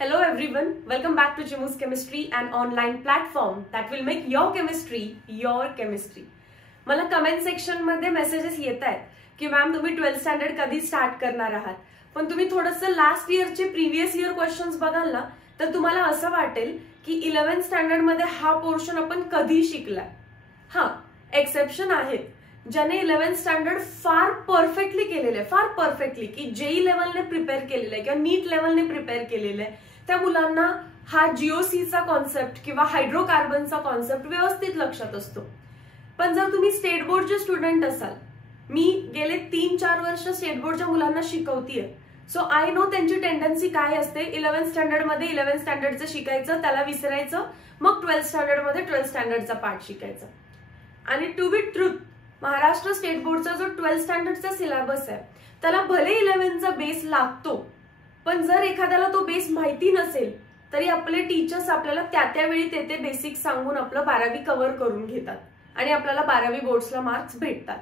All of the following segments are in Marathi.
Hello everyone, welcome back to Chimu's Chemistry, an online platform that will make your chemistry your chemistry. मला कमेंट सेक्शन मध्ये मेसेजेस येत आहेत की मॅम तुम्ही 12th स्टँडर्ड कधी स्टार्ट करणार आहात, पण तुम्ही थोडंसं लास्ट इयरचे प्रीवियस इयर क्वेश्चन्स बघाल ना तर तुम्हाला असं वाटेल की 11th स्टँडर्ड मध्ये हा पोर्शन आपण कधी शिकलाय. हा एक्सेप्शन आहेत ज्याने 11th स्टँडर्ड फार परफेक्टली केलेले, फार परफेक्टली की जेई लेवलने प्रिपेअर केलेलं आहे किंवा नीट लेवलने प्रिपेअर केलेलं आहे, त्या मुलांना हा जीओसीचा कॉन्सेप्ट किंवा हायड्रोकार्बनचा कॉन्सेप्ट व्यवस्थित लक्षात असतो. पण जर तुम्ही स्टेट बोर्डचे स्टुडंट असाल, मी गेले 3-4 वर्ष स्टेट बोर्डच्या मुलांना शिकवतीये, सो आय नो त्यांची टेंडन्सी काय असते. 11th स्टँडर्ड मध्ये 11th स्टँडर्डचं शिकायचं, त्याला विसरायचं, मग 12th स्टँडर्ड मध्ये 12th स्टँडर्डचा पार्ट शिकायचा. आणि to be truth, Maharashtra state बोर्डचा जो 12th स्टँडर्डचा सिलेबस आहे त्याला भले 11चा बेस लागतो, पण जर एखाद्याला तो बेस माहिती नसेल तरी आपले टीचर्स आपल्याला त्यावेळी ते बेसिक सांगून आपलं 12वी कव्हर करून घेतात आणि आपल्याला 12वी बोर्ड्सला मार्क्स भेटतात.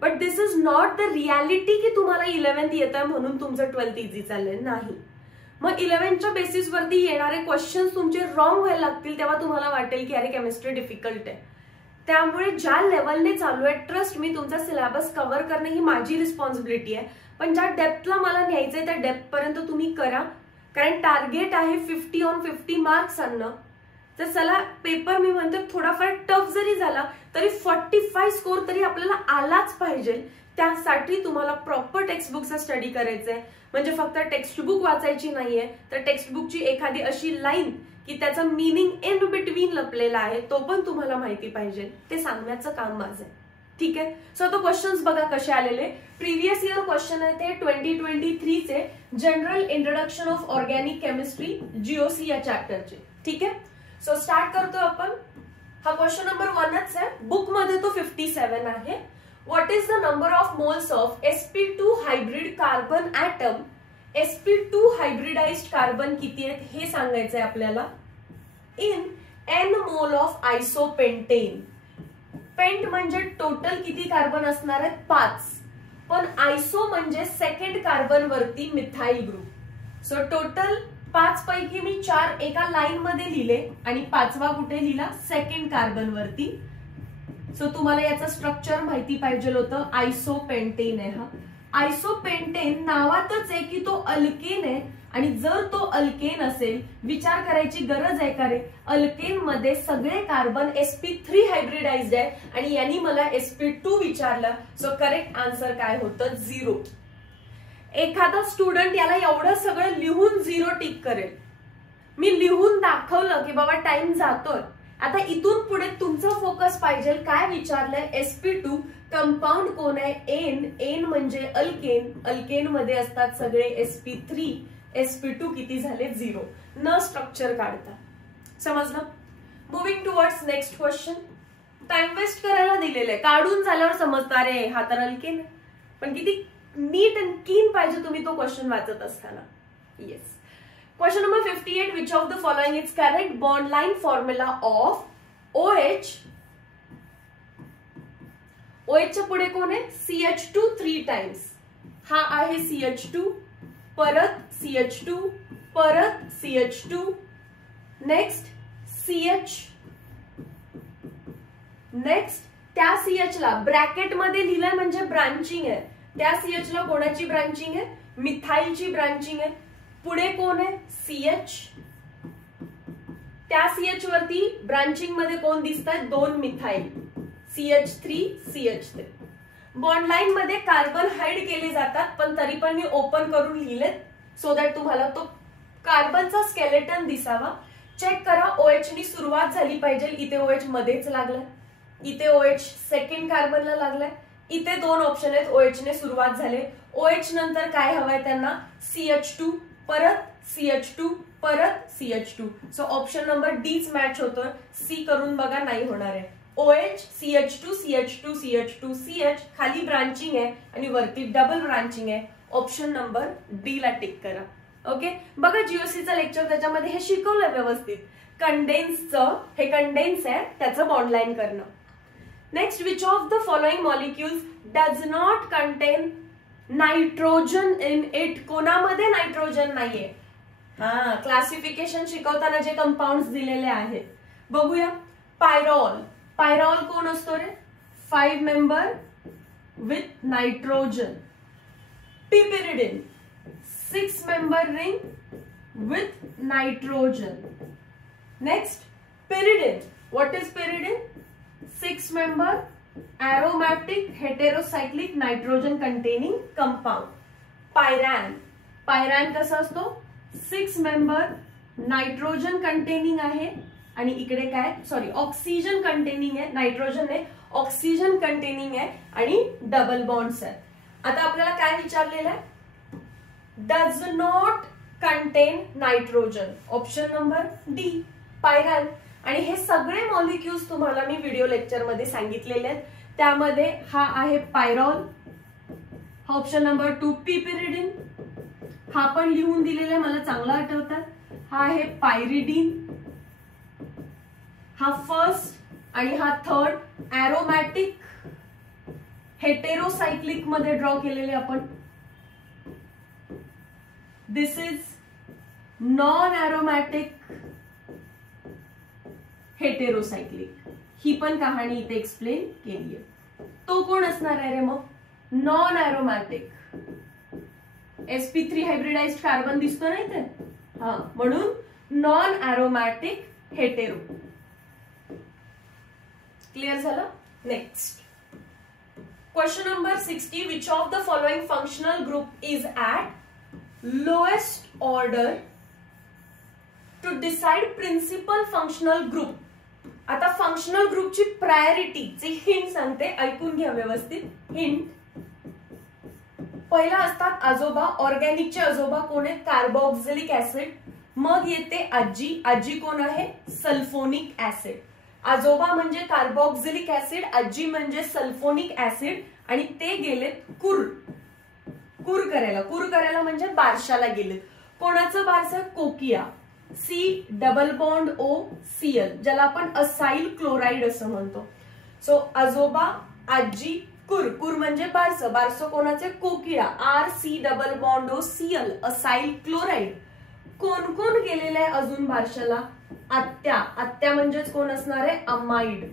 But this is not the reality की तुम्हाला 11th येत आहे म्हणून तुमचं 12th इझी चाललंय, नाही. मग 11च्या बेसिसवरती येणारे क्वेश्चन्स तुमचे रॉंग व्हायला लागतील तेव्हा तुम्हाला वाटेल की अरे केमिस्ट्री डिफिकल्ट आहे. त्यामुळे ज्या लेवलने चालू आहे, ट्रस्ट मी, तुमचा सिलेबस कव्हर करणे ही माझी रिस्पॉन्सिबिलिटी आहे, पण ज्या डेप्थला मला न्यायचंय त्या डेप्थ पर्यंत तुम्ही करा. कारण टार्गेट आहे 50 on 50 मार्क्स आणणं. तर चला पेपर मी म्हणते थोडाफार टफ जरी झाला तरी 45 स्कोर तरी आपल्याला आलाच पाहिजे. त्यासाठी तुम्हाला प्रॉपर टेक्स्टबुकचा स्टडी करायचा आहे. म्हणजे फक्त टेक्स्टबुक वाचायची नाहीये, तर टेक्स्टबुकची एखादी अशी लाईन की त्याचा मीनिंग इन बिटवीन लपलेला आहे तो पण तुम्हाला माहिती पाहिजे, ते सांगण्याचं काम माझं आहे. ठीक आहे. सो आता क्वेश्चन्स बघा कसे आलेले. प्रीवियस इयर क्वेश्चन आहे ते 2023 चे general introduction of organic chemistry GOC या चॅप्टरचे. ठीक आहे. सो स्टार्ट करतो आपण. हा क्वेश्चन नंबर 1च आहे, बुक मध्ये तो 57 आहे. What is the number of moles of sp2 hybrid carbon atom. sp2 hybridized carbon किती आहेत हे सांगायचंय आपल्याला in n mole of isopentane. Pent म्हणजे टोटल किती कार्बन असणार आहेत 5, पण आयसो म्हणजे सेकंड कार्बन वरती मिथाइल ग्रुप. सो टोटल 5 पैकी मी 4 एका लाईन मध्ये लिहिले आणि 5वा कुठे लिहिला, सेकंड कार्बन वरती. सो तुम्हाला याचं स्ट्रक्चर माहिती पाहिजे होतं. आयसोपेंटेन आहे हा. आयसोपेंटेन नावातच आहे की तो अल्केन आहे, आणि जर तो अल्केन असेल, विचार करायची गरज आहे का रे, अल्केन मध्ये सगळे कार्बन sp3 हायब्रिडाइज्ड आहे आणि यांनी मला sp2 विचारलं. सो करेक्ट आन्सर काय होतं, 0. एखादा स्टुडंट याला एवढं सगळं लिहून 0 टिक करेल. मी लिहून दाखवलं की बाबा टाइम जातोय. आता इथून पुढे तुमचा फोकस पाहिजे काय विचारलंय, sp2 कंपाऊंड कोण आहे, एन म्हणजे अल्केन. अल्केन मध्ये असतात सगळे sp3. sp2 किती झाले, 0. न स्ट्रक्चर काढता. समजलं. Moving towards next question. Time waste करायला दिलेलं, काढून झाल्यावर समजतं अरे हा तर अल्केन आहे, पण किती नीट अँड क्लीन पाहिजे तुम्ही तो क्वेश्चन वाचत असताना. Yes. Question number 58. Which of the following is correct bond line formula of OH. OH च्या पुढे कोण आहे, CH2 3 टाइम्स. हा आहे CH2, परत CH2, परत CH2, नेक्स्ट CH, नेक्स्ट त्या CH ला ब्रॅकेट मध्ये लिहिलंय म्हणजे ब्रांचिंग आहे. त्या CH ला कोणाची ब्रांचिंग आहे, मिथाइलची ब्रांचिंग आहे. पुढे कोण आहे, CH. त्या CH वरती ब्रांचिंग मध्ये कोण दिसतात, 2 methyl, CH3 CH3. Bond line मध्ये कार्बन हाईड केले जातात, पण तरी पण मी ओपन करून लिहिलेत सो दॅट तुम्हाला तो कार्बनचा स्केलेटन दिसावा. चेक करा, OH नी सुरुवात झाली पाहिजे. इथे OH मध्येच लागलाय, इथे OH सेकंड कार्बनला लागलाय, इथे 2 ऑप्शन आहेत, OH ने सुरुवात झाले. OH नंतर काय हवंय त्यांना, CH2, परत CH2, परत CH2. सो ऑप्शन नंबर डीच मॅच होतोय. सी करून बघा, नाही होणार आहे. OH CH2 CH2 CH2 CH खाली ब्रांचिंग आहे आणि वरती डबल ब्रांचिंग आहे. ऑप्शन नंबर डी ला टिक करा. ओके. बघा जीओसीचं लेक्चर त्याच्यामध्ये हे शिकवलंय व्यवस्थित. कंडेन्सचं, हे कंडेन्स आहे, त्याचं बॉन्ड लाईन करणं. Next, which of the following molecules does not content nitrogen in it. कोणामध्ये नायट्रोजन नाहीये, क्लासिफिकेशन शिकवताना जे कंपाऊंड्स दिलेले आहेत बघूया. पायरॉल, पायरॉल कोण असतो रे? 5 member with nitrogen. Piperidine 6 member ring with nitrogen. Next pyridine. What is pyridine? 6 member aromatic heterocyclic nitrogen containing compound. Pyran, pyran कसा असतो? 6 member नायट्रोजन कंटेनिंग आहे आणि इकडे काय सॉरी ऑक्सिजन कंटेनिंग आहे, नायट्रोजन ने ऑक्सिजन कंटेनिंग आहे आणि डबल बॉन्ड्स आहे. आता आपल्याला काय विचारलेलं आहे? Does not content nitrogen. Option number D pyran. आणि हे सगळे मॉलिक्युल्स तुम्हाला मी व्हिडिओ लेक्चर मध्ये सांगितलेले आहेत. त्यामध्ये हा आहे पायरॉल, हा ऑप्शन नंबर 2 पिपिरिडिन, हा पण लिहून दिलेला आहे मला चांगला आठवतात. हा आहे पायरिडिन, हा फर्स्ट आणि हा थर्ड एरोमॅटिक हेटेरोसायक्लिक मध्ये ड्रॉ केलेले आपण. दिस इज नॉन एरोमॅटिक हेटेरोसायक्लिक. ही पण कहाणी इथे एक्सप्लेन केली आहे. तो कोण असणार आहे रे मग? नॉन एरोमॅटिक. sp3 हायब्रिडाइज्ड कार्बन दिसतो ना इथे, हा म्हणून नॉन एरोमॅटिक हेटेरो. क्लिअर झालं? Next question number 60. Which of the following functional group is at lowest order to decide principal functional group. आता फंक्शनल ग्रुपची प्रायोरिटीची हिंट सांगते, ऐकून घ्या व्यवस्थित. हिंट पहिला असतात आजोबा. ऑर्गॅनिकचे आजोबा कोण आहेत? Carboxylic acid. मग येते आजी. आजी कोण आहे? Sulphonic acid. आजोबा म्हणजे कार्बोक्सिलिक ऍसिड, आजी म्हणजे सल्फोनिक ऍसिड. आणि ते गेलेत कुर करायला. कुर करायला म्हणजे बारशाला गेलेत. कोणाचं बारसं? कोकिया. C double bond O Cl, ज्याला आपण असाइल क्लोराइड असं म्हणतो. सो आजोबा, आजी, कुर. कुर म्हणजे बारसं. बारसं कोणाचे? कोकिळा. RC double bond O Cl acyl chloride. कोण कोण गेलेलं आहे अजून बारशाला? आत्या. आत्या म्हणजेच कोण असणार आहे? अमाइड.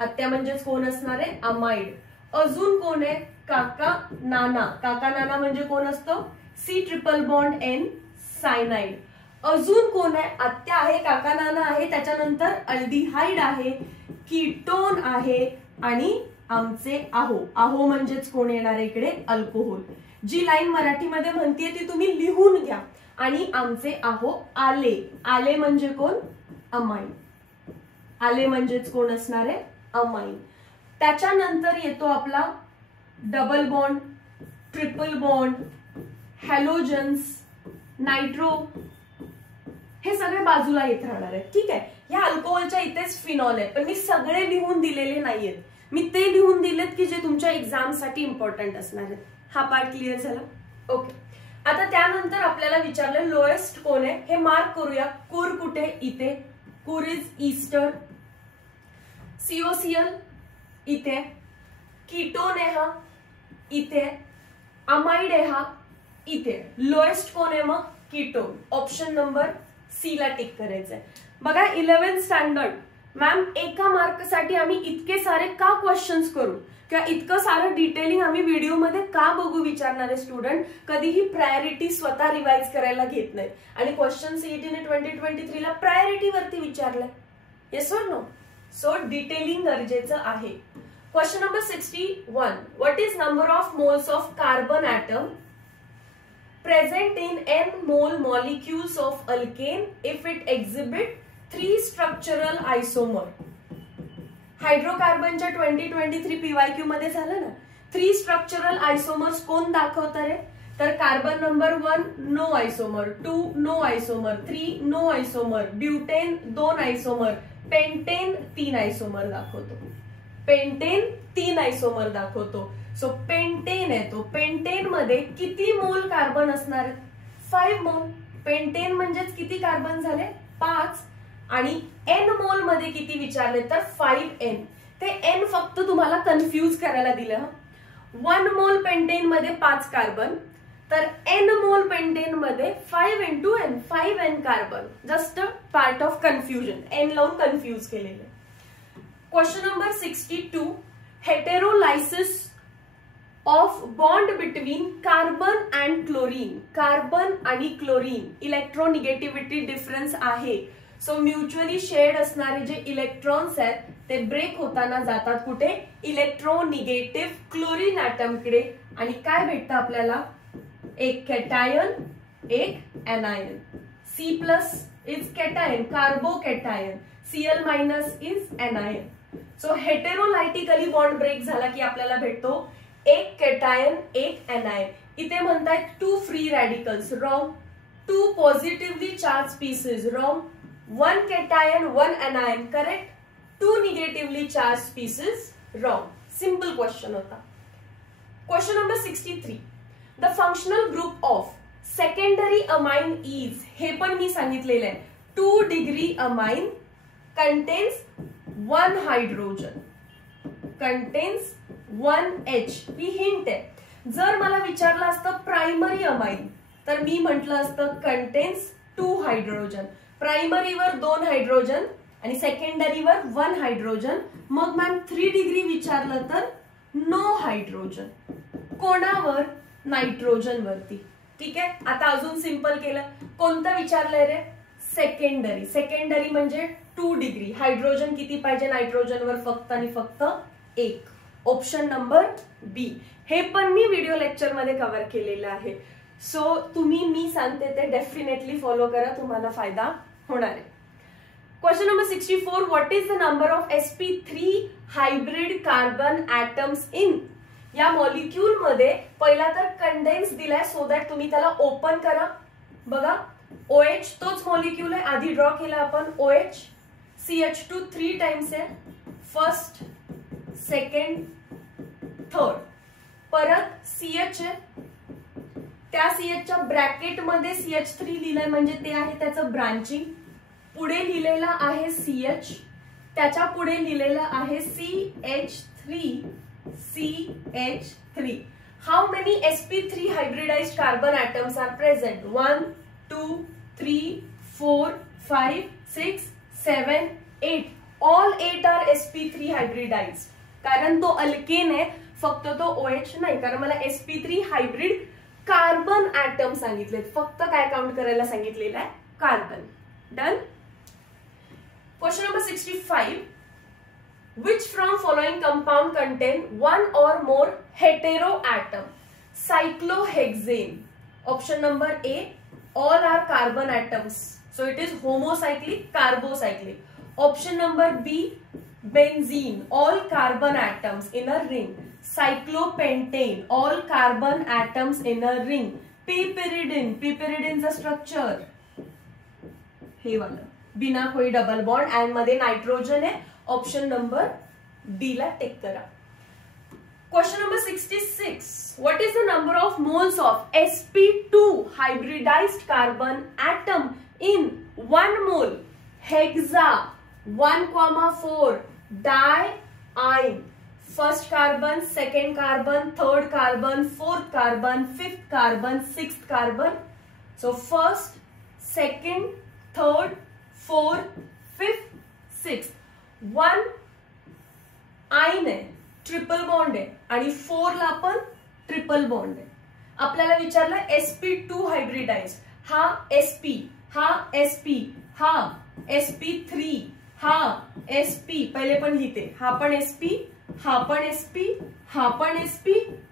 आत्या म्हणजेच कोण असणार आहे? अमाइड. अजून कोण आहे? काका नाना. काका नाना म्हणजे कोण असतो? C triple bond N cyanide. अजून कोण आहे? आत्या आहे, काका नाना आहे, त्याच्यानंतर अल्डिहाइड आहे, कीटोन आहे आणि आमचे आहो. आहो म्हणजेच कोण येणार आहे इकडे? अल्कोहोल. जी लाईन मराठीमध्ये म्हणतीये ती तुम्ही लिहून घ्या. आणि आमचे आहो आले. आले म्हणजे कोण? अमाइन. आले म्हणजेच कोण असणार आहे? अमाइन. त्याच्यानंतर येतो आपला double bond, triple bond, halogens, nitro. हे सगळे बाजूला येत राहणार आहेत. ठीक आहे. या अल्कोहोलच्या इथेच फिनॉल आहे, पण मी सगळे लिहून दिलेले नाहीयेत. मी ते लिहून दिलेत की जे तुमच्या एक्झाम साठी इम्पॉर्टंट असणार आहेत. हा पार्ट क्लिअर झाला? ओके. आता त्यानंतर आपल्याला विचारलं लोएस्ट कोण आहे हे मार्क करूया. कुर कुठे? इथे. कुर इज ईस्टर. COCl इथे. कीटोन आहे हा इथे. अमाइड आहे हा इथे. लोएस्ट कोण आहे मग? कीटोन. ऑप्शन नंबर सी ला टिक करायचंय. बघा 11th स्टँडर्ड मॅम एका मार्कसाठी आम्ही इतके सारे का क्वेश्चन्स करू किंवा इतकं सारं डिटेलिंग आम्ही व्हिडिओमध्ये का बघू विचारणारे स्टुडंट कधीही प्रायोरिटी स्वतः रिवाइज करायला घेत नाहीत. आणि क्वेश्चन सीईटीने 2023 ला प्रायोरिटी वरती विचारलंय. Yes or no? So detailing गरजेचं आहे. Question number 61. What is number of moles of carbon atom present in n mole molecules of alkane if it exhibit 3 structural isomer. हायड्रोकार्बनच्या 2023 PYQ मध्ये झालं ना. 3 स्ट्रक्चरल आयसोमर्स कोण दाखवतात रे? तर carbon number 1 no isomer, 2 no isomer, 3 no isomer, butane 2 isomer, pentane 3 isomer दाखवतो. पेंटेन 3 आयसोमर दाखवतो. सो पेंटेन आहे तो. पेंटेन मध्ये किती मोल कार्बन असणार? 5 मोल. पेंटेन म्हणजेच किती कार्बन झाले? 5. आणि एन मोल मध्ये किती विचारले? तर 5n. ते एन फक्त तुम्हाला कन्फ्यूज करायला दिलं. 1 मोल पेंटेन मध्ये 5 कार्बन, तर n मोल पेंटेन मध्ये 5 into n 5n carbon. Just part of confusion, n लावून कन्फ्यूज केलेलं. Question number 62, heterolysis of bond between carbon and chlorine. Carbon आणि क्लोरीन इलेक्ट्रोनिगेटिव्हिटी डिफरन्स आहे. सो म्युच्युअली शेअर्ड असणारे जे इलेक्ट्रॉन्स आहेत ते ब्रेक होताना जातात कुठे, इलेक्ट्रोनिगेटिव्ह क्लोरीन ॲटमकडे. आणि काय भेटतं आपल्याला, एक कॅटायन एक anion. C plus is cation, carbocation. Cl minus is anion. So heterolytically bond break झाला की आपल्याला भेटतो एक कॅटायन एक एनायन. इथे म्हणतायत 2 free radicals, wrong. 2 positively charge pieces, wrong. 1 cation 1 anion, correct. 2 negatively charge pieces, wrong. Simple question होता. Question number 63, the functional group of secondary amine is. हे पण मी सांगितलेलं आहे. 2 degree amine contains 1 hydrogen, contains 1 H. ही हिंट आहे. जर मला विचारलं असतं प्रायमरी अमाइन तर मी म्हटलं असतं कंटेन्स 2 हायड्रोजन. प्रायमरीवर 2 हायड्रोजन आणि सेकंडरीवर 1 हायड्रोजन. मग मॅम 3 डिग्री विचारलं तर नो हायड्रोजन. कोणावर, नायट्रोजन वरती. ठीक आहे. आता अजून सिंपल केलं. कोणतं विचारलंय रे, सेकंडरी. सेकंडरी म्हणजे 2 डिग्री. हायड्रोजन किती पाहिजे नायट्रोजनवर, फक्त आणि फक्त 1. ऑप्शन नंबर बी. हे पण मी व्हिडिओ लेक्चर मध्ये कव्हर केलेलं आहे. सो तुम्ही मी सांगते ते डेफिनेटली फॉलो करा, तुम्हाला फायदा होणार आहे. Question number 64, what is the number of sp3 hybrid carbon atoms in. या मॉलिक्यूल मध्ये पहिला तर कंडेन्स दिलाय सो दॅट तुम्ही त्याला ओपन करा. बघा OH तोच मॉलिक्यूल आहे, आधी ड्रॉ केला आपण. OH CH2 3 टाइम्स आहे, फर्स्ट सेकंड थर्ड. परत CH आहे, त्या CHच्या ब्रॅकेट मध्ये CH3 लिहिलंय म्हणजे ते आहे त्याचं ब्रांचिंग. पुढे लिहिलेला आहे CH, त्याच्या पुढे लिहिलेला आहे CH3. How many sp3 hybridized carbon atoms are present? 1 2 3 4 5 6 7 8. All 8 are sp3 hybridized. कारण तो अल्केन आहे, फक्त तो OH नाही. कारण मला sp3 हायब्रिड कार्बन ॲटम सांगितले, फक्त काय काउंट करायला सांगितलेलं आहे, carbon. Done. Question number 65, which from following compound contain one or more hetero atom? Cyclohexane. Option number A, all are carbon atoms, so it is homocyclic, carbocyclic. Option number B, benzene, all carbon atoms in a ring. Cyclopentane, all carbon atoms in a ring. Piperidine, piperidine structure हे वाला बिना कोई डबल बॉन्ड अँड मध्ये नायट्रोजन आहे. ऑप्शन नंबर डी ला टेक करा. Question number 66, what is the number of moles of sp2 hybridized carbon atom in 1 mole hexa 1,4 diene. First carbon, second carbon, third carbon, fourth carbon, fifth carbon, sixth carbon. So first, second, third, fourth, fifth, sixth. 1 आइन आहे, ट्रिपल बॉन्ड आहे आणि 4 ला पण ट्रिपल बॉन्ड आहे. आपल्याला विचारलं sp2 हायब्रिडाइज. हा sp, हा sp, हा sp3, हा sp. पहिले पण लिहिते, हा पण sp, हा पण sp, हा पण sp,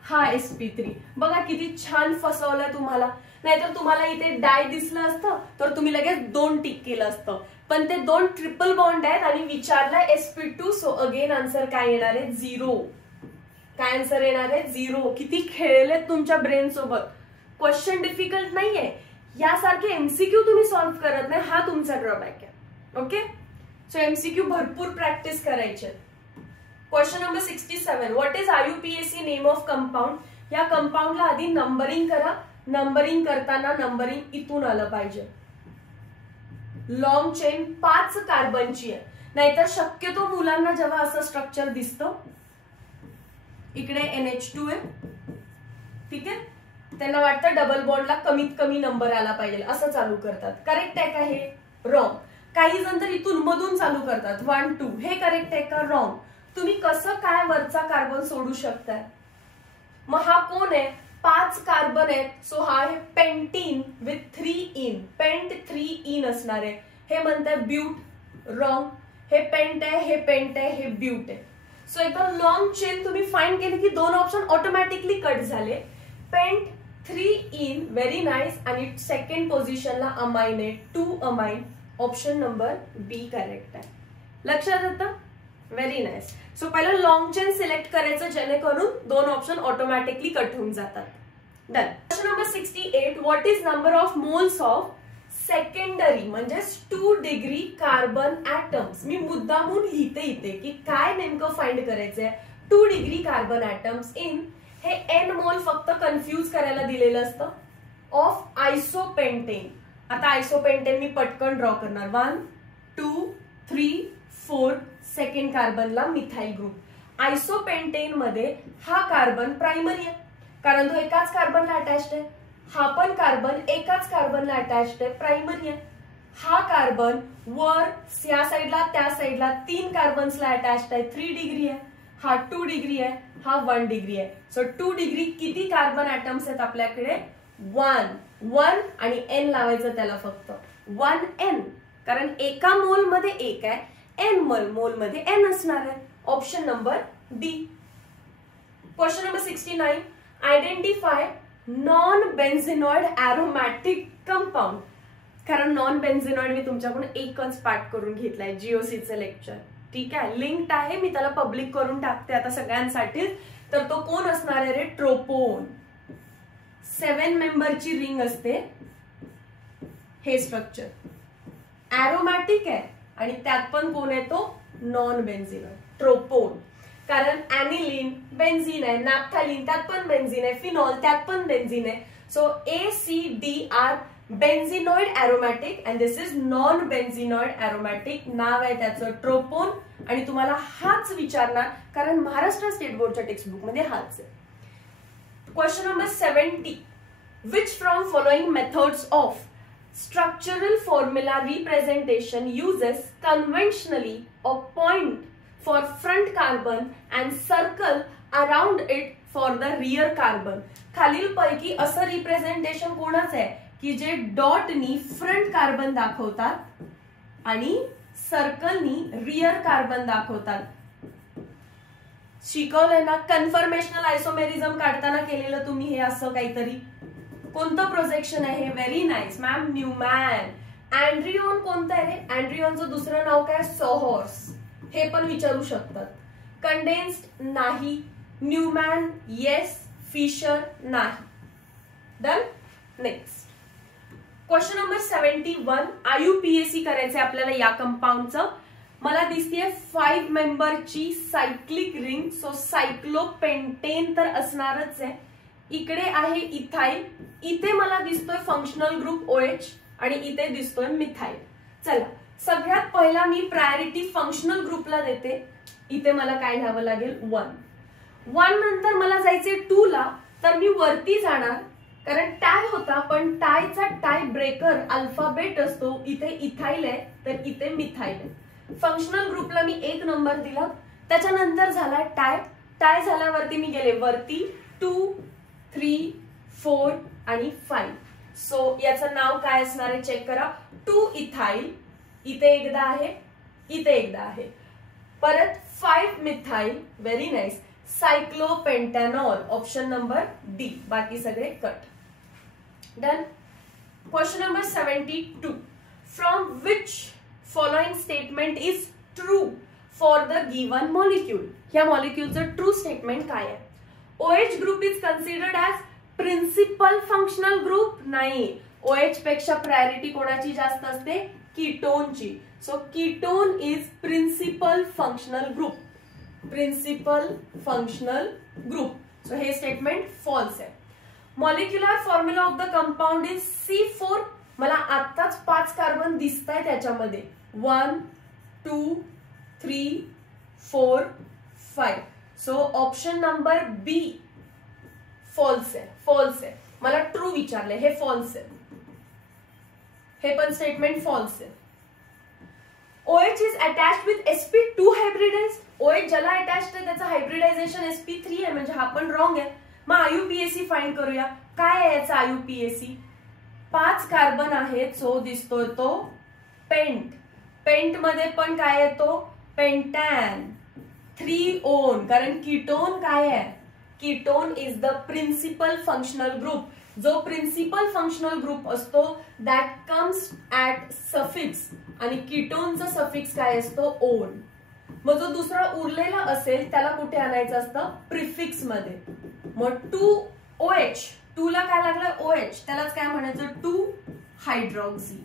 हा sp3. बघा किती छान फसवलंय तुम्हाला. नाहीतर तुम्हाला इथे डाय दिसलं असतं तर तुम्ही लगेच 2 टिक केलं असतं, पण ते 2 ट्रिपल बॉन्ड आहेत आणि विचारलंय sp2. सो अगेन आन्सर काय येणार आहे, 0. काय आन्सर येणार आहे, 0. किती खेळलेत तुमच्या ब्रेन सोबत. क्वेश्चन डिफिकल्ट नाहीये, यासारखे MCQ तुम्ही सॉल्व्ह करत नाही, हा तुमचा ड्रॉबॅक आहे. ओके, सो MCQ भरपूर प्रॅक्टिस करायचे. Question number 67, what is IUPAC name of compound. या कंपाऊंडला आधी नंबरिंग करा. नंबरिंग करताना नंबरिंग इथून आलं पाहिजे. लॉंग चेन 5 कार्बनची आहे, नाहीतर शक्यतो मुलांना जेव्हा असं स्ट्रक्चर दिसतं, इकडे NH2 आहे, ठीक आहे, त्यांना वाटतं डबल बॉन्डला कमीत कमी नंबर आला पाहिजे असं चालू करतात. करेक्ट आहे का हे? रॉंग. काही जण तर इथून मधून चालू करतात 1 2. हे करेक्ट आहे का? रॉंग. तुम्ही कसं काय वरचा कार्बन सोडू शकताय? मग हा कोण आहे? 5 कार्बन आहेत. सो हा आहे pentene with 3 yne. Pent 3 yne असणार आहे. हे म्हणताय ब्यूट. रॉंग. हे पेंट आहे, हे पेंट आहे, हे ब्यूट आहे. सो एकदम लॉंग चेन तुम्ही फाइंड केली की 2 ऑप्शन ऑटोमॅटिकली कट झाले. Pent 3 ene, very nice. आणि सेकंड पोझिशनला अमाइन आहे, 2 amine. Option number B correct आहे. लक्षात येतं? Very nice. सो पहिला लॉंग चेन सिलेक्ट करायचं जेणेकरून 2 ऑप्शन ऑटोमॅटिकली कट होऊन जातात. Done. Question number 68. What is number of moles of secondary म्हणजे 2 डिग्री कार्बन ऍटम्स? मी मुद्दामून लिहिते इथे की काय नेमकं फाइंड करायचंय. 2 डिग्री कार्बन ऍटम्स इन, हे एन मोल फक्त कन्फ्यूज करायला दिलेलं असतं, ऑफ आयसोपेंटेन. आता आयसोपेंटेन मी पटकन ड्रॉ करणार. 1 2 3 4. सेकंड कार्बनला मिथाइल ग्रुप. आयसोपेंटेन मध्ये हा कार्बन प्रायमरी आहे कारण तो एकाच कार्बनला अटॅच्ड आहे. हा पण कार्बन एकाच कार्बनला अटॅच्ड आहे, प्रायमरी आहे. हा कार्बन वर या साइडला त्या साइडला 3 कार्बन्सला अटॅच्ड आहे, 3 डिग्री आहे. हा 2 डिग्री आहे, हा 1 डिग्री आहे. सो 2 डिग्री किती कार्बन ऍटम्स आहेत आपल्याकडे? 1 आणि एन लावायचं त्याला फक्त 1n कारण एका मोल मध्ये 1 आहे, एन मोल मध्ये एन असणार आहे. Option number D. Question number 69. Identify non benzenoid aromatic compound. कारण नॉन बेन्झेनॉइड मी तुमच्याकडून एकच पाठ करून घेतलाय, जीओसीचं लेक्चर. ठीक आहे, लिंक्ड आहे, मी त्याला पब्लिक करून टाकते आता सगळ्यांसाठी. तर तो कोण असणार आहे रे? ट्रोपोन. 7 मेंबरची रिंग असते. हे स्ट्रक्चर एरोमॅटिक आहे आणि त्यात पण कोण आहे तो? नॉन बेन्झेनॉइड, ट्रोपोन. कारण ऍनिलीन बेन्झीन आहे, नॅफ्थॅलिन त्यात पण बेन्झीन आहे, फिनॉल त्यात पण बेन्झीन आहे. So ACD are benzenoid aromatic and this is non benzenoid aromatic. नाव आहे त्याचं ट्रोपोन. आणि तुम्हाला हाच विचारणार कारण महाराष्ट्र स्टेट बोर्डच्या टेक्स्टबुक मध्ये हाच आहे. Question number 70. Which from following methods of structural formula representation uses conventionally a point for front carbon and circle around it for the rear carbon? खालील पैकी असं रिप्रेझेंटेशन कोणाचं आहे की जे डॉटनी फ्रंट कार्बन दाखवतात आणि सर्कलनी रियर कार्बन दाखवतात? शिकवलंय ना, कन्फर्मेशनल आयसोमेरिझम काढताना केलेलं तुम्ही हे असं काहीतरी. कोणतं प्रोजेक्शन आहे? Very nice ma'am, Newman. अँड्रिओन कोणतं आहे रे? अँड्रिओनचं दुसरं नाव काय? सॉहॉर्स. हे पण विचारू शकतात. कंडेन्स्ड नाही. Newman yes. फिशर नाही. Done. Next question number 71. IUPAC करायचंय आपल्याला या कंपाऊंडचं. मला दिसतीये 5 मेंबरची सायक्लिक रिंग. सो सायक्लोपेंटेन तर असणारच आहे. इकडे आहे इथाइल, इथे मला दिसतोय फंक्शनल ग्रुप OH आणि इथे दिसतोय मिथाइल. चला सगळ्यात पहिला मी प्रायोरिटी फंक्शनल ग्रुपला देते. इथे मला काय घ्यावं लागेल? 1 नंतर मला जायचे 2 ला. तर मी वरती जाणार कारण टाय होता पण टायचा टाय ब्रेकर अल्फाबेट असतो. इथे इथाइल आहे तर इथे मिथाइल आहे. फंक्शनल ग्रुपला मी 1 नंबर दिला. त्याच्यानंतर झाला टाय. टाय झाल्यावरती मी गेले वरती 2 3 4 आणि 5. सो याचं नाव काय असणार आहे चेक करा. 2 इथाइल, इथे एकदा आहे, इथे एकदा आहे. परत 5 methyl. Very nice. Cyclopentanol. Option number D. बाकी सगळे cut. Done. Question number 72. From which following statement is true for the given molecule? या मॉलिक्यूलचं ट्रू स्टेटमेंट काय आहे? OH group is considered as principal functional group. नाही, OH पेक्षा प्रायोरिटी कोणाची जास्त असते? कीटोनची. So ketone is principal functional group. Principal functional group. So हे स्टेटमेंट फॉल्स आहे. Molecular formula of the compound is C4. मला आत्ताच 5 कार्बन दिसत आहे त्याच्यामध्ये. 1 2 3 4 5. सो ऑप्शन नंबर बी फॉल्स आहे. फॉल्स आहे. मला विचारले, हे फॉल्स आहे, हे पण स्टेटमेंट फॉल्स आहे. OH is attached with sp2 hybridized. OH ज्याला अटॅच्ड आहे त्याचं हायब्रिडायझेशन sp3 आहे, म्हणजे हा पण रॉंग आहे. मग IUPAC फाइंड करूया. काय आहे याचा IUPAC? 5 कार्बन आहेत, सो दिसतोय तो पेंट. पेंट मध्ये पण काय येतो? पेंटॅन. 3 ओन, कारण कीटोन काय आहे? Ketone is the principal functional group. जो प्रिन्सिपल फंक्शनल ग्रुप असतो दॅट कम्स ऍट सफिक्स, आणि कीटोनचा सफिक्स काय असतो? ओन. मग जो दुसरा उरलेला असेल त्याला कुठे आणायचं असतं? प्रिफिक्स मध्ये. मग 2OH, 2 ला काय लागलं? OH, त्यालाच काय म्हणायचं? 2 हायड्रॉक्सी.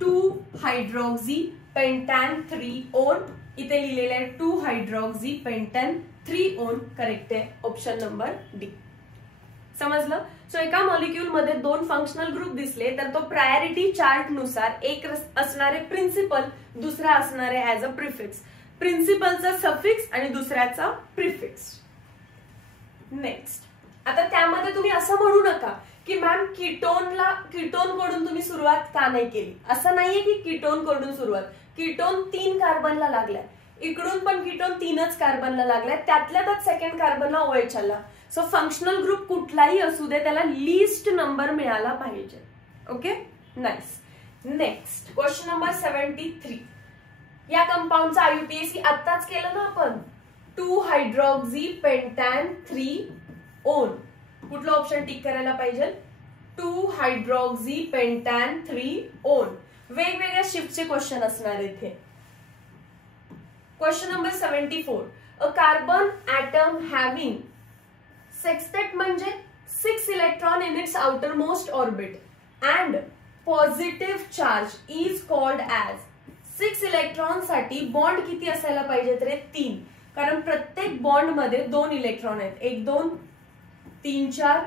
2 hydroxy पेंटॅन 3 on. इथे लिहिलेलं आहे 2 हायड्रॉक्सी पेंटॅन 3 ओन. करेक्ट आहे ऑप्शन नंबर डी. समजलं? सो एका मॉलिक्यूल मध्ये 2 फंक्शनल ग्रुप दिसले तर तो प्रायोरिटी चार्ट नुसार एक असणारे प्रिन्सिपल, दुसरा असणारे ऍज अ प्रिफिक्स. प्रिन्सिपलचा सफिक्स आणि दुसऱ्याचा प्रिफिक्स. नेक्स्ट, आता त्यामध्ये तुम्ही असं म्हणू नका की मॅम कीटोन कडून तुम्ही सुरुवात का नाही केली. असं नाहीये की कीटोन कडून सुरुवात. कीटोन 3 कार्बनला लागलाय, इकडून पण कीटोन 3च कार्बनला लागलाय, त्यातल्याच सेकंड कार्बनला OH आला. सो फंक्शनल ग्रुप कुठलाही असू दे त्याला लीस्ट नंबर मिळाला पाहिजे. Okay, nice. Next question number 73. या कंपाऊंडचा IUPAC आत्ताच केलं ना आपण. 2 हायड्रॉक्सी पेंटॅन 3 ओन. कुठलं ऑप्शन टिक करायला पाहिजे? 2 हायड्रॉक्सी पेंटॅन 3 ओन. वेगवेगळ्या शिफ्टचे क्वेश्चन असणार इथे. Question number 74. A carbon atom having sextet म्हणजे 6 electron in its outermost orbit and positive charge is called as. 6 electron साठी बॉन्ड किती असायला पाहिजेत रे? 3. कारण प्रत्येक बॉन्ड मध्ये 2 इलेक्ट्रॉन आहेत. 1 2 3 4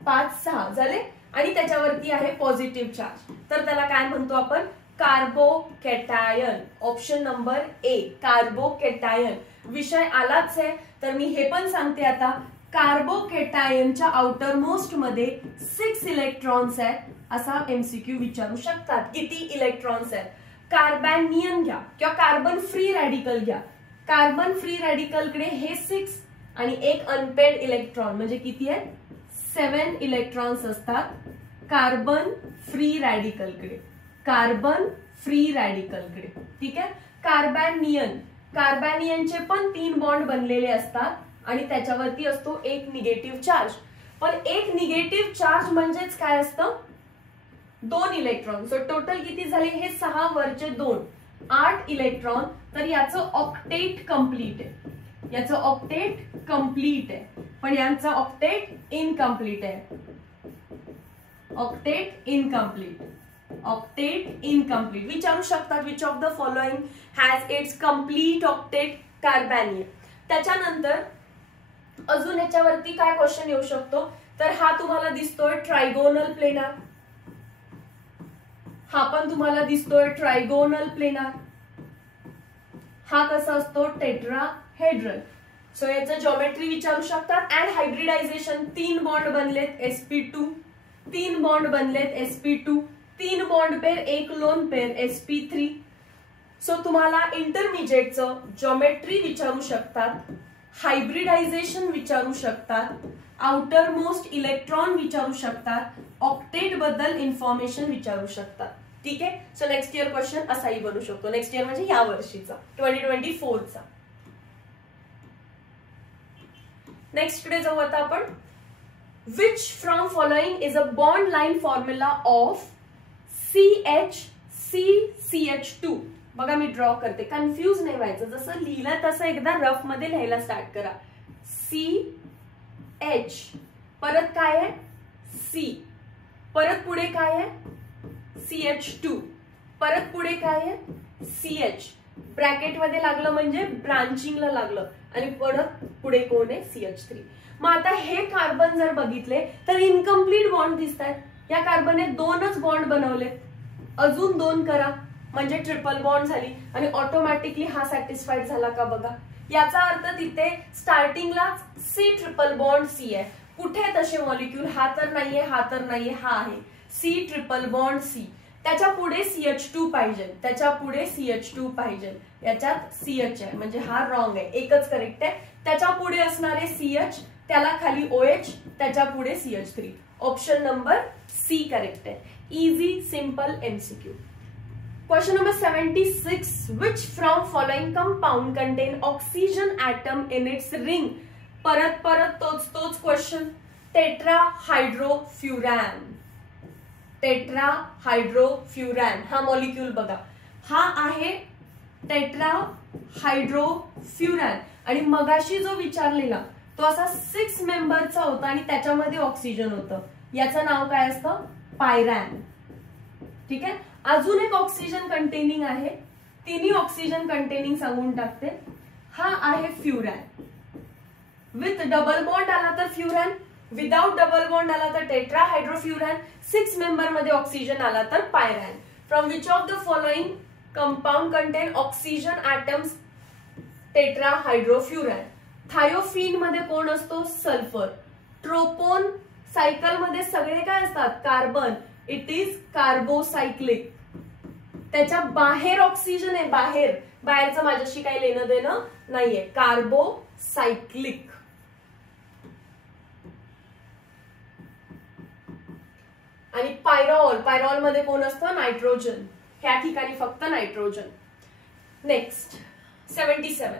5 6 झाले, आणि त्याच्यावरती आहे पॉझिटिव्ह चार्ज. तर त्याला काय म्हणतो आपण? Carbocation. Option number A, carbocation. विषय आलाच आहे तर मी हे पण सांगते आता. कार्बोकॅटायनच्या आउटरमोस्ट मध्ये 6 इलेक्ट्रॉन्स आहेत, असा MCQ विचारू शकतात. किती इलेक्ट्रॉन्स आहेत? कार्बॅनियन घ्या किंवा कार्बन फ्री रॅडिकल घ्या. कार्बन फ्री रॅडिकल कडे हे 6 आणि एक अनपेड इलेक्ट्रॉन, म्हणजे किती आहे? 7 इलेक्ट्रॉन्स असतात कार्बन फ्री रॅडिकल कडे. कार्बन फ्री रॅडिकल कडे. ठीक आहे. कार्बॅनियनचे पण 3 बॉन्ड बनलेले असतात आणि त्याच्यावरती असतो एक निगेटिव्ह चार्ज. पण एक निगेटिव्ह चार्ज म्हणजेच काय असतं? 2 इलेक्ट्रॉन. सो टोटल किती झाले? हे 6 वरचे 2 8 इलेक्ट्रॉन. तर याचं ऑक्टेट कम्प्लीट आहे. याचं ऑक्टेट कम्प्लीट आहे, पण यांचं ऑक्टेट इनकम्प्लीट आहे. Octet incomplete. Octet incomplete. विचारू शकतात which of the following has its complete octet? Carbanion. त्याच्यानंतर अजून याच्यावरती काय क्वेश्चन येऊ शकतो? तर हा तुम्हाला दिसतोय ट्रायगोनल प्लेनार. हा पण तुम्हाला दिसतोय ट्रायगोनल प्लेनार. हा कसा असतो? टेट्राहेड्रल. सो याचं जॉमेट्री विचारू शकतात. अँड हायब्रिडायझेशन 3 बॉन्ड बनलेत sp2, 3 बॉन्ड बनलेत sp2, 3 बॉन्ड पेर, 1 लोन पेर sp3. सो तुम्हाला इंटरमिजिएटचं जॉमेट्री विचारू शकतात, हायब्रिडायझेशन विचारू शकतात, आउटर मोस्ट इलेक्ट्रॉन विचारू शकतात, ऑक्टेट बद्दल इन्फॉर्मेशन विचारू शकतात. ठीक आहे. सो नेक्स्ट इयर क्वेश्चन असाही बनू शकतो. नेक्स्ट इयर म्हणजे या वर्षीचा 2024चा. नेक्स्ट कडे जाऊ आता आपण. Which from following is a bond line formula of CH2? बघा मी ड्रॉ करते, कन्फ्यूज नाही व्हायचं. जसं लिहिलं तसं एकदा रफ मध्ये लिहायला स्टार्ट करा. CH, परत काय आहे? C, परत पुढे काय आहे? CH2, परत पुढे काय आहे? CH. ब्रॅकेट मध्ये लागलं म्हणजे ब्रांचिंगला लागलं, आणि परत पुढे कोण आहे? CH3. मग आता हे कार्बन जर बघितले तर इनकम्प्लीट बॉन्ड दिसत आहेत. या कार्बनने 2च बॉन्ड बनवले, अजून 2 करा म्हणजे ट्रिपल बॉन्ड झाली, आणि ऑटोमॅटिकली हा सॅटिस्फाईड झाला का बघा. याचा अर्थ तिथे स्टार्टिंगला C ट्रिपल बॉन्ड C आहे, कुठे आहेत असे मॉलिक्यूल? हा तर नाहीये, हा तर नाहीये, हा आहे C ट्रिपल बॉन्ड C. त्याच्या पुढे CH2 पाहिजे, त्याच्या पुढे CH2 पाहिजे, याच्यात CH आहे म्हणजे हा रॉंग आहे, एकच करेक्ट आहे. त्याच्या पुढे असणारे CH, त्याला खाली OH, त्याच्या पुढे CH3. Option number C correct आहे. Easy simple MCQ. Question number 76. Which from following compound contain oxygen atom in its ring? परत तोच क्वेश्चन. टेट्राहायड्रोफ्युरॅन. टेट्राहायड्रोफ्युरॅन हा मॉलिक्यूल बघा, हा आहे टेट्राहायड्रोफ्युरॅन. आणि मगाशी जो विचारलेला तो असा 6 मेंबरचा होता आणि त्याच्यामध्ये ऑक्सिजन होतं. याचं नाव काय असतं? पायरॅन. ठीक आहे. अजून एक ऑक्सिजन कंटेनिंग आहे, तिन्ही ऑक्सिजन कंटेनिंग सांगून टाकते. हा आहे फ्युरॅन. विथ डबल बॉन्ड आला तर फ्युरॅन, विदाउट डबल बॉन्ड आला तर टेट्राहायड्रोफ्युरॅन, 6 मेंबर मध्ये ऑक्सिजन आला तर pyran. From which of the following compound contain oxygen atoms? Tetrahydrofuran. Thiophene मध्ये कोण असतो? सल्फर. ट्रोपोन सायकल मध्ये सगळे काय असतात? कार्बन. It is carbocyclic. त्याच्या बाहेर ऑक्सिजन आहे, बाहेरचं माझ्याशी काही लेणं देणं नाहीये. कार्बोसायक्लिक. आणि पायरॉल मध्ये कोण असतं? नायट्रोजन. ह्या ठिकाणी फक्त nitrogen. Next 77.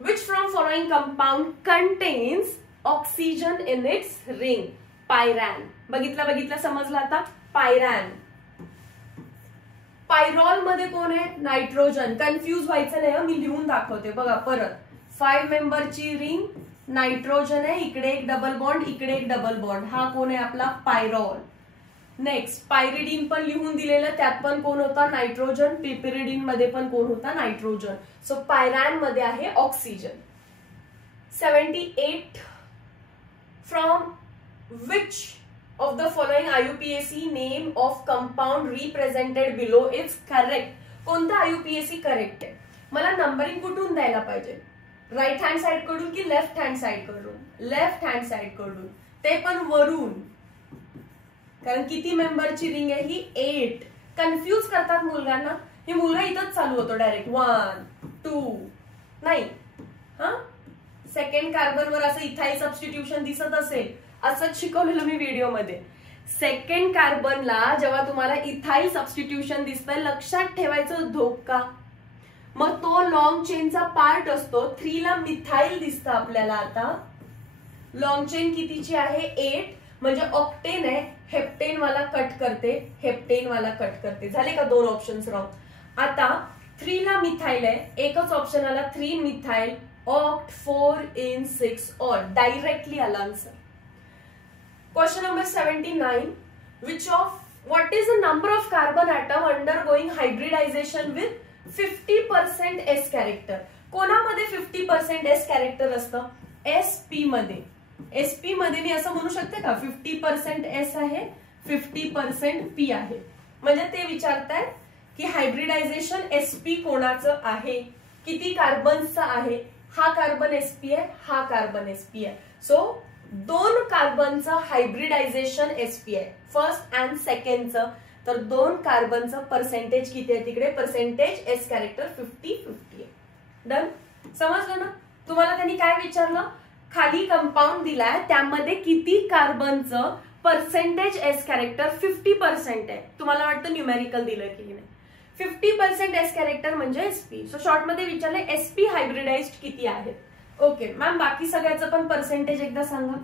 Which from following compound contains oxygen in its ring? पायरॅन. बघितलं समजलं आता? पायरॅन. पायरॉल मध्ये कोण आहे? नायट्रोजन. कन्फ्यूज व्हायचं नाही, मी लिहून दाखवते बघा परत. 5 मेंबरची रिंग, नायट्रोजन आहे, इकडे एक डबल बॉन्ड, इकडे एक डबल बॉन्ड. हा कोण आहे? आपला पायरॉल. नेक्स्ट पायरिडीन पण लिहून दिलेलं, त्यात पण कोण होता? नायट्रोजन. पिपिरिडीन मध्ये पण कोण होता? नायट्रोजन. सो पायरॅन मध्ये आहे oxygen. 78. From which of the following IUPAC name of compound represented below is correct? कोणता IUPAC करेक्ट आहे? मला नंबरिंग कुठून द्यायला पाहिजे? राईट हँड साइड कडून की लेफ्ट हँड साइड कडून? लेफ्ट हँड साइड कडून, ते पण वरून. कारण किती मेंबरची रिंग आहे ही? 8. कन्फ्यूज करतात मुलगांना. हे मुलगा इथंच चालू होतो डायरेक्ट 1 2 नाही. हा सेकंड कार्बन वर असं इथाइल सबस्टिट्यूशन दिसत असेल, असंच शिकवलेलं मी व्हिडिओमध्ये. सेकंड कार्बनला जेव्हा तुम्हाला इथाइल सबस्टिट्यूशन दिसतंय, लक्षात ठेवायचं धोका. मग तो लॉंग चेनचा पार्ट असतो. 3 ला मिथाइल दिसतं आपल्याला. आता लॉंग चेन कितीची आहे? 8. म्हणजे ऑक्टेन आहे, हेप्टेन वाला कट करते, हेप्टेन वाला कट करते. झाले का 2 ऑप्शन्स रॉंग? आता 3 ला मिथाइल आहे, एकच ऑप्शन आला 3 methyl oct 4 in 6 all. Directly आला answer. Question number 79. What is the number of carbon atom undergoing hybridization with 50% S character? कोणामध्ये 50% S character असतं? SP मध्ये. SP मध्ये मी असं म्हणू शकते का 50% S आहे, 50% P आहे. म्हणजे ते विचारतायत की हायब्रिडायझेशन SP कोणाचं आहे, किती कार्बनचं आहे? हा कार्बन SP आहे, हा कार्बन SP आहे. सो 2 कार्बनचं हायब्रिडायझेशन SP आहे, फर्स्ट अँड सेकंडचं. तर 2 कार्बनचं पर्सेंटेज किती आहे तिकडे? पर्सेंटेज S कॅरेक्टर 50-50 आहे. डन. समजलं ना? तुम्हाला त्यांनी काय विचारलं? खाली कंपाऊंड दिलाय, त्यामध्ये किती कार्बनचं पर्सेंटेज S कॅरेक्टर 50% आहे. तुम्हाला वाटतं न्यूमेरिकल दिलं की नाही? 50% S कॅरेक्टर म्हणजे SP. सो शॉर्ट मध्ये विचारले SP हायब्रिडाइज्ड किती आहेत? ओके मॅम, बाकी सगळ्याचं पण पर्सेंटेज एकदा सांगा.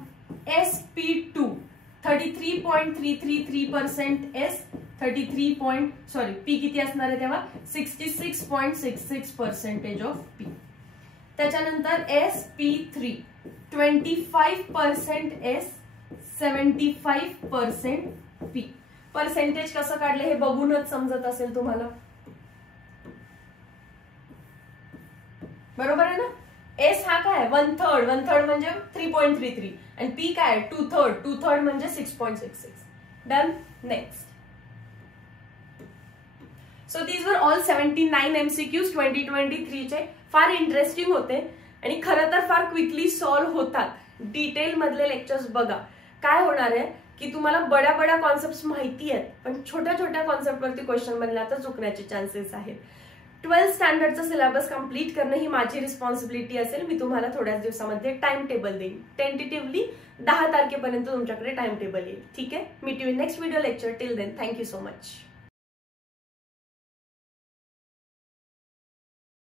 SP2 33.333% S, 33 P किती असणार आहे तेव्हा? 66.66% ऑफ P. त्याच्यानंतर SP3 25% S, 75% P. पर्सेंटेज कसं काढलं हे बघूनच समजत असेल तुम्हाला. बरोबर आहे ना? S हा काय? 1/3 म्हणजे 3.33 आणि P काय? 2/3 म्हणजे 6.66. Done. Next. So these were all 79 MCQs 2023 चे. फार इंटरेस्टिंग होते आणि खरं तर फार क्विकली सॉल्व्ह होतात. डिटेल मधले लेक्चर्स बघा. काय होणार आहे की तुम्हाला बड्या बड्या कॉन्सेप्ट माहिती आहेत, पण छोट्या छोट्या कॉन्सेप्टवरती क्वेश्चन बनले आता चुकण्याचे चान्सेस आहेत. 12th स्टँडर्डचा सिलेबस कंप्लीट करणं ही माझी रिस्पॉन्सिबिलिटी असेल. मी तुम्हाला थोड्याच दिवसामध्ये टाइम टेबल देईन. टेंटेटिव्हली 10 तारखेपर्यंत तुमच्याकडे टाइम टेबल येईल. ठीक आहे. Meet you in next video lecture. Till then thank you so much.